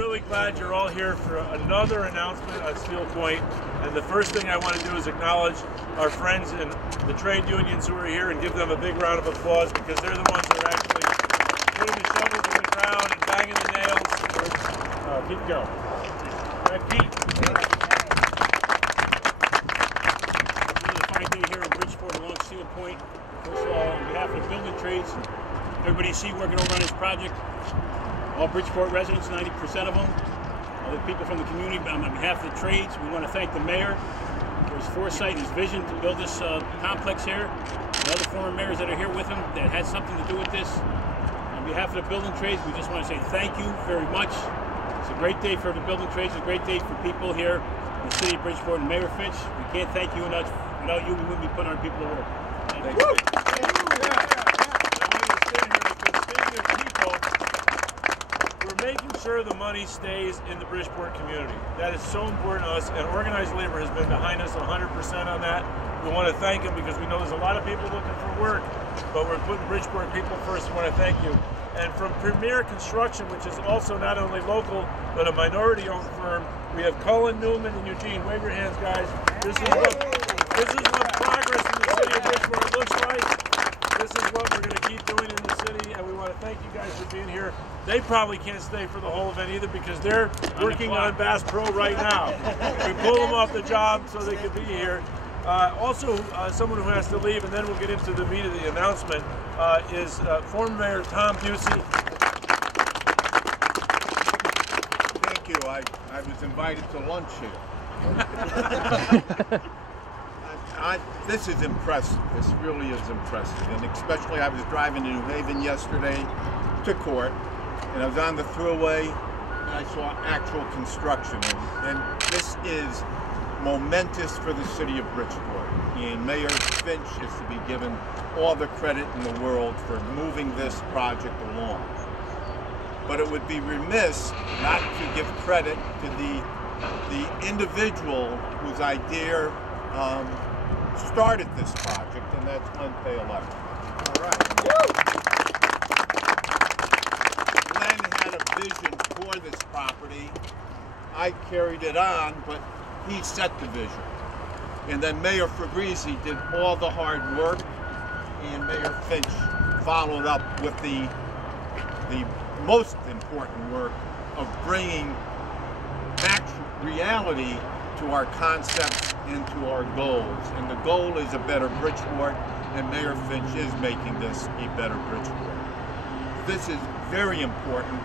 really glad you're all here for another announcement on Steelpointe. And the first thing I want to do is acknowledge our friends in the trade unions who are here and give them a big round of applause, because they're the ones that are actually putting the shovels in the ground and banging the nails. Keep going. Pete. It's a fine day here in Bridgeport along Steelpointe. First of all, on behalf of the building trades, everybody you see working over on this project, all Bridgeport residents, 90% of them, all the people from the community, on behalf of the trades, we want to thank the mayor for his foresight and his vision to build this complex here, and other former mayors that are here with him that had something to do with this. On behalf of the building trades, we just want to say thank you very much. It's a great day for the building trades, it's a great day for people here in the city of Bridgeport. And Mayor Finch, we can't thank you enough. Without you, we wouldn't be putting our people to work. Thank you. Making sure the money stays in the Bridgeport community. That is so important to us, and organized labor has been behind us 100% on that. We want to thank them because we know there's a lot of people looking for work, but we're putting Bridgeport people first. We want to thank you. And from Premier Construction, which is also not only local, but a minority-owned firm, we have Cullen, Newman, and Eugene. Wave your hands, guys. This is what progress in the city of Bridgeport looks like. This is what we're going to keep doing in the city, and we want to thank you guys for being here. They probably can't stay for the whole event either because they're working on Bass Pro right now. We pull them off the job so they can be here. Also, someone who has to leave, and then we'll get into the meat of the announcement, is former Mayor Tom Busey. Thank you. I was invited to lunch here. This is impressive. This really is impressive. And especially I was driving to New Haven yesterday to court, and I was on the thruway and I saw actual construction. And this is momentous for the city of Bridgeport. And Mayor Finch is to be given all the credit in the world for moving this project along. But it would be remiss not to give credit to the individual whose idea started this project, and that's Unpay 11. All right. Glenn had a vision for this property. I carried it on, but he set the vision. And then Mayor Fabrizi did all the hard work, and Mayor Finch followed up with the most important work of bringing actual reality to our concepts and to our goals. And the goal is a better Bridgeport, and Mayor Finch is making this a better Bridgeport. This is very important.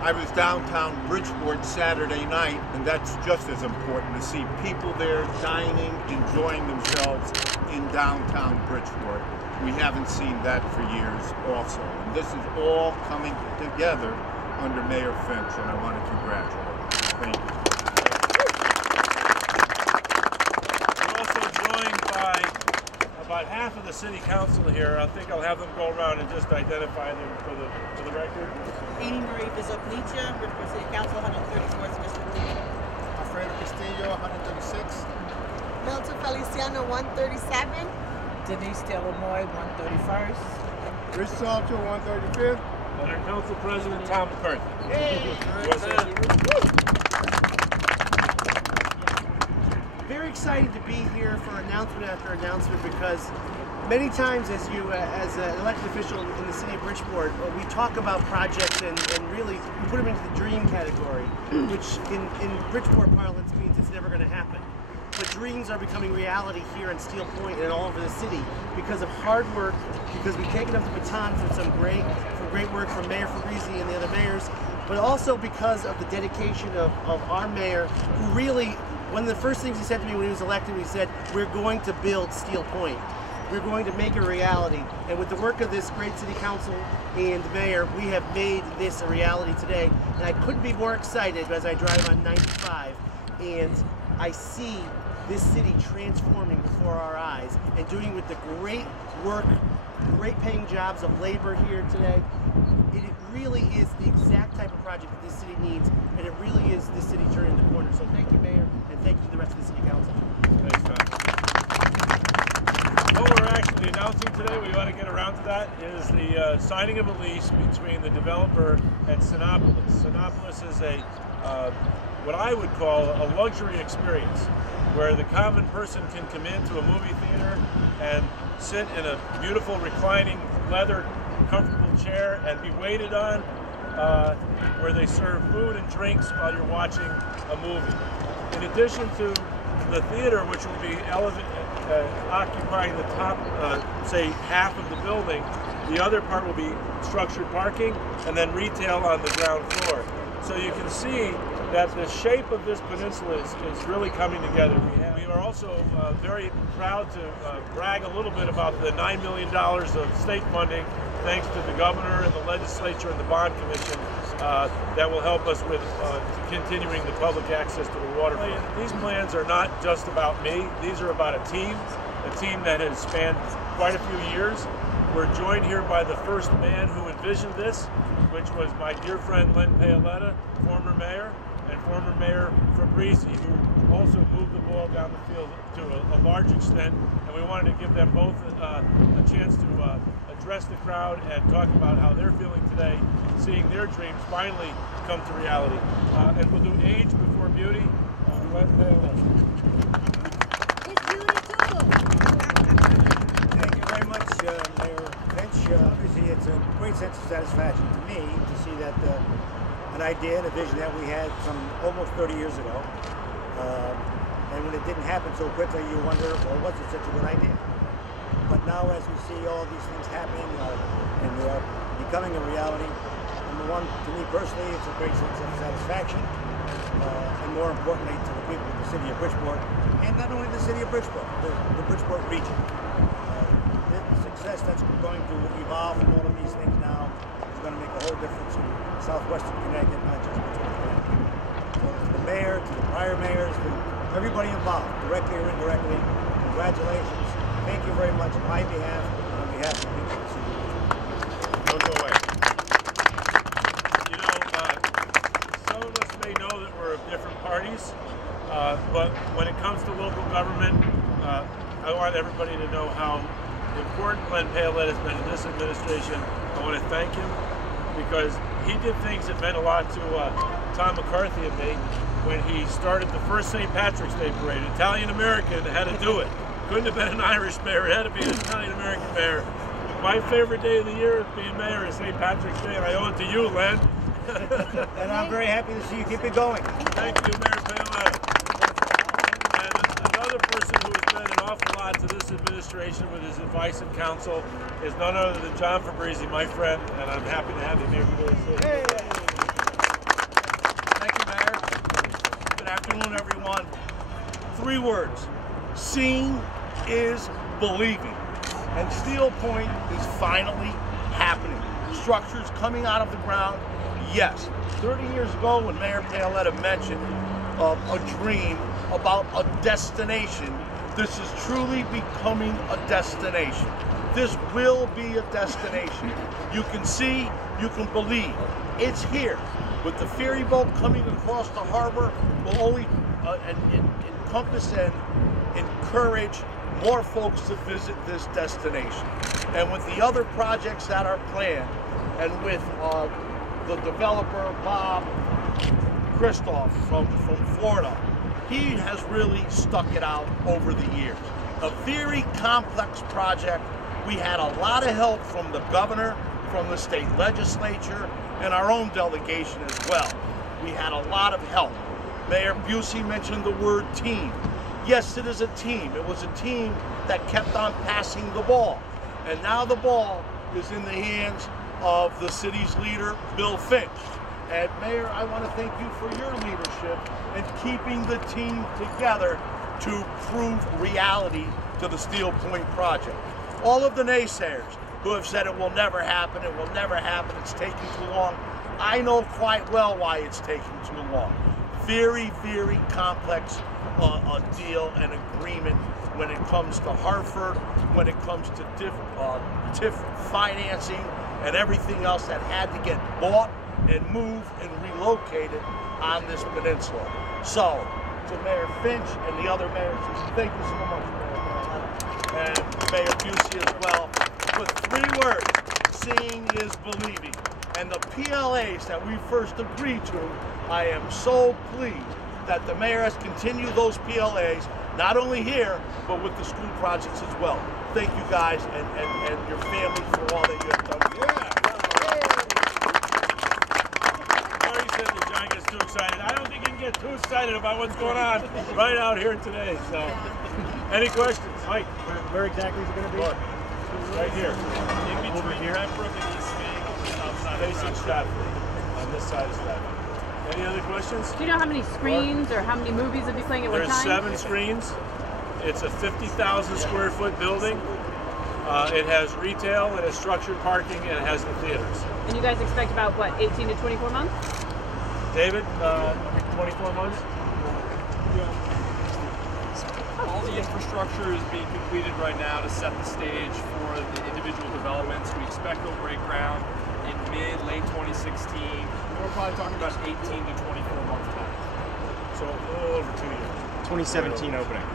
I was downtown Bridgeport Saturday night, and that's just as important to see people there dining, enjoying themselves in downtown Bridgeport. We haven't seen that for years also. And this is all coming together under Mayor Finch, and I want to congratulate him. Thank you. About half of the city council here. I think I'll have them go around and just identify them for the record. Amy Marie Vizopnicha, Bridgeport City Council, 134th District. Alfredo Castillo, 136. Milton Feliciano, 137. Denise Delamoy, 131st. Rich Salter, 135th. And our council president, Tom McCarthy. Very excited to be here for announcement after announcement, because many times as an elected official in the city of Bridgeport, we talk about projects and really we put them into the dream category, which in Bridgeport parlance means it's never going to happen. But dreams are becoming reality here in Steelpointe and all over the city because of hard work, because we've taken up the baton for great work from Mayor Fabrizi and the other mayors, but also because of the dedication of our mayor, who really, one of the first things he said to me when he was elected, he said, we're going to build Steelpointe. We're going to make it a reality. And with the work of this great city council and the mayor, we have made this a reality today. And I couldn't be more excited as I drive on 95 and I see this city transforming before our eyes and doing with the great work, great paying jobs of labor here today. It really is the exact type of project that this city needs, and it really is this city turning the corner. So thank you, Mayor, and thank you to the rest of the City Council. Thanks, Tom. What we're actually announcing today, we want to get around to that, is the signing of a lease between the developer and Cinepolis. Cinepolis is a what I would call a luxury experience, where the common person can come into a movie theater and sit in a beautiful reclining leather comfortable chair and be waited on, where they serve food and drinks while you're watching a movie. In addition to the theater, which will be occupying the top, say, half of the building, the other part will be structured parking and then retail on the ground floor. So you can see that the shape of this peninsula is really coming together. We are also very proud to brag a little bit about the $9 million of state funding, thanks to the governor and the legislature and the bond commission, that will help us with continuing the public access to the waterfront. These plans are not just about me. These are about a team that has spanned quite a few years. We're joined here by the first man who envisioned this, which was my dear friend Len Paoletta, former mayor, and former Mayor Fabrizi, who also moved the ball down the field to a large extent, and we wanted to give them both a chance to address the crowd and talk about how they're feeling today, seeing their dreams finally come to reality. And we'll do Age Before Beauty. Len Paoletta. Thank you very much, Mayor Finch. Obviously, it's a great sense of satisfaction to me to see that an idea and a vision that we had some almost 30 years ago, and when it didn't happen so quickly, you wonder, well, was it such a good idea? But now, as we see all these things happening and they are becoming a reality, number one, to me personally, it's a great sense of satisfaction, and more importantly, to the people of the city of Bridgeport, and not only the city of Bridgeport, the Bridgeport region. The success that's going to evolve from all of these things now is going to make a whole difference in southwestern Connecticut, not just Bridgeport, Connecticut. So to the mayor, to the prior mayors, to everybody involved, directly or indirectly, congratulations. Thank you very much on my behalf and on behalf of the people of the city. Don't go away. You know, some of us may know that we're of different parties, but when it comes to local government, I want everybody to know how important Len Paoletta has been in this administration. I want to thank him because he did things that meant a lot to Tom McCarthy and me when he started the first St. Patrick's Day parade. Italian-American had to do it. Couldn't have been an Irish mayor, it had to be an Italian-American mayor. My favorite day of the year being mayor is St. Patrick's Day, and I owe it to you, Len. And I'm very happy to see you keep it going. Thank you, Mayor Paoletta. And another person who has meant an awful lot to this administration with his advice and counsel is none other than John Fabrizi, my friend, and I'm happy to have him here today. Hey. Thank you, Mayor. Good afternoon, everyone. 3 words. Seeing is believing. And Steelpointe is finally happening. Structures coming out of the ground, yes. 30 years ago when Mayor Paoletta mentioned a dream about a destination, this is truly becoming a destination. This will be a destination. You can see, you can believe. It's here. With the ferry boat coming across the harbor, will only encompass and encourage more folks to visit this destination. And with the other projects that are planned, and with the developer, Bob Christoph from Florida, he has really stuck it out over the years. A very complex project. We had a lot of help from the governor, from the state legislature, and our own delegation as well. We had a lot of help. Mayor Busey mentioned the word team. Yes, it is a team. It was a team that kept on passing the ball. And now the ball is in the hands of the city's leader, Bill Finch. And Mayor, I want to thank you for your leadership in keeping the team together to prove reality to the Steelpointe project. All of the naysayers who have said it will never happen, it's taking too long, I know quite well why it's taking too long. Very, very complex deal and agreement when it comes to Hartford, when it comes to TIF financing and everything else that had to get bought and moved and relocated on this peninsula. So, to Mayor Finch and the other mayors, thank you so much, Mayor. and Mayor Busey as well, with 3 words: seeing is believing. And the PLAs that we first agreed to, I am so pleased that the mayor has continued those PLAs, not only here, but with the school projects as well. Thank you guys and your family for all that you have done. Marty said that John gets too excited. I don't think he can get too excited about what's going on right out here today. So, any questions? Mike, Where exactly is it going to be? right here. In Over between here. Pembroke and East Main, south side of Facing Stratford. On this side of Stratford. Any other questions? Do you know how many screens or how many movies will be playing at one There's time? 7 screens. It's a 50,000 square foot building. It has retail, it has structured parking, and it has the theaters. And you guys expect about, what, 18 to 24 months? David, 24 months? All the infrastructure is being completed right now to set the stage for the individual developments. We expect they'll break ground in late 2016. We're probably talking about 18 to 24 months time. So a little over 2 years. 2017 opening.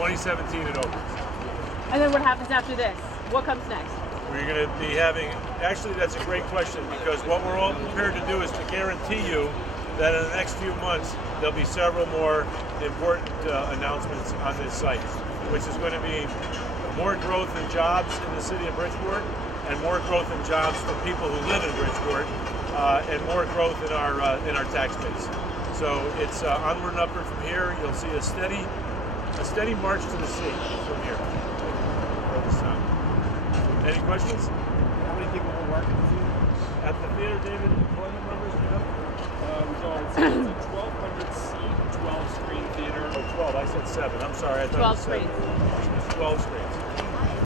2017 it opens. And then what happens after this? What comes next? We're going to be having, actually that's a great question, because what we're all prepared to do is to guarantee you that in the next few months there'll be several more important announcements on this site, which is going to be more growth in jobs in the city of Bridgeport, and more growth in jobs for people who live in Bridgeport, and more growth in our tax base. So it's onward and upward from here. You'll see a steady march to the sea from here. Any questions? How many people will work at the theater? At the theater, David, employment numbers, you know? It's a 1,200 seat, 12 screen theater. Oh, 12, I said 7. I'm sorry, I thought 12 it was 7. screens. 12 screens.